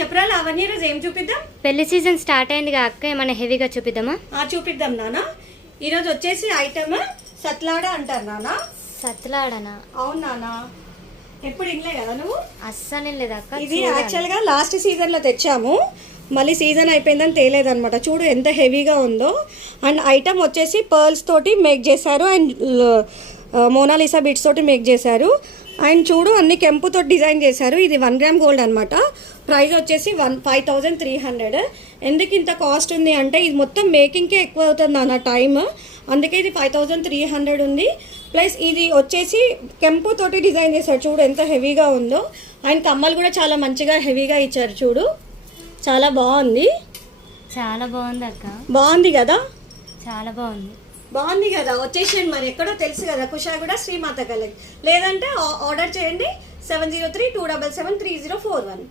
చెప్పరా లావణ్య, రోజు ఏం చూపిద్దాం? పెళ్లి సీజన్ స్టార్ట్ అయింది అక్క, ఏమైనా హెవీగా చూపిద్దామా? చూపిద్దాం నాన్న. ఈరోజు వచ్చేసి ఐటమ్ సత్లాడ అంటారు నాన్న. సత్లాడనా? అవును నాన్న, ఎప్పుడు ఇన్లే కదా నువ్వు? అస్సలు లేదు అక్క. ఇది యాక్చువల్గా లాస్ట్ సీజన్లో తెచ్చాము, మళ్ళీ సీజన్ అయిపోయిందని తేలేదనమాట. చూడు ఎంత హెవీగా ఉందో. అండ్ ఐటమ్ వచ్చేసి పర్ల్స్ తోటి మేక్ చేశారు అండ్ మోనాలిసా బిట్స్ తోటి మేక్ చేశారు. అండ్ చూడు అన్ని కెంపుతో డిజైన్ చేశారు. ఇది 1 గ్రామ్ గోల్డ్ అనమాట. ప్రైస్ వచ్చేసి 5300. ఎందుకు ఇంత కాస్ట్ ఉంది అంటే ఇది మొత్తం మేకింగ్కే ఎక్కువ అవుతుంది అన్న టైమ్, అందుకే ఇది 5300 ఉంది. ప్లస్ ఇది వచ్చేసి కెంపు తోటి డిజైన్ చేశారు. చూడు ఎంత హెవీగా ఉందో. అండ్ కమ్మలు కూడా చాలా మంచిగా హెవీగా ఇచ్చారు. చూడు చాలా బాగుంది. చాలా బాగుంది అక్క. బాగుంది కదా? చాలా బాగుంది. బాగుంది కదా? వచ్చేసేయండి మరి, ఎక్కడో తెలుసు కదా, కుషాగూడ శ్రీమాత కలెక్ట్. లేదంటే ఆర్డర్ చేయండి 7032773041.